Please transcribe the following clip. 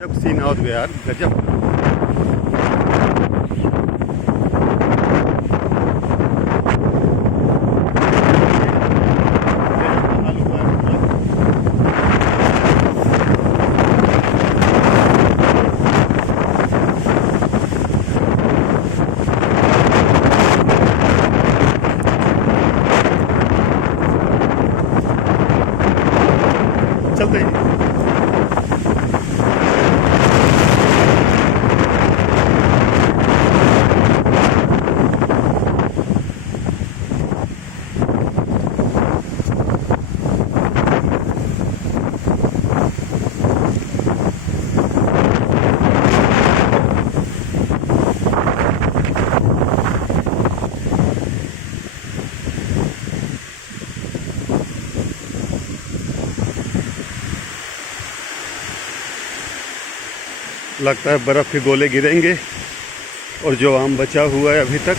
जब सीन और यार गजब। चलते हैं। लगता है बर्फ़ के गोले गिरेंगे और जो आम बचा हुआ है अभी तक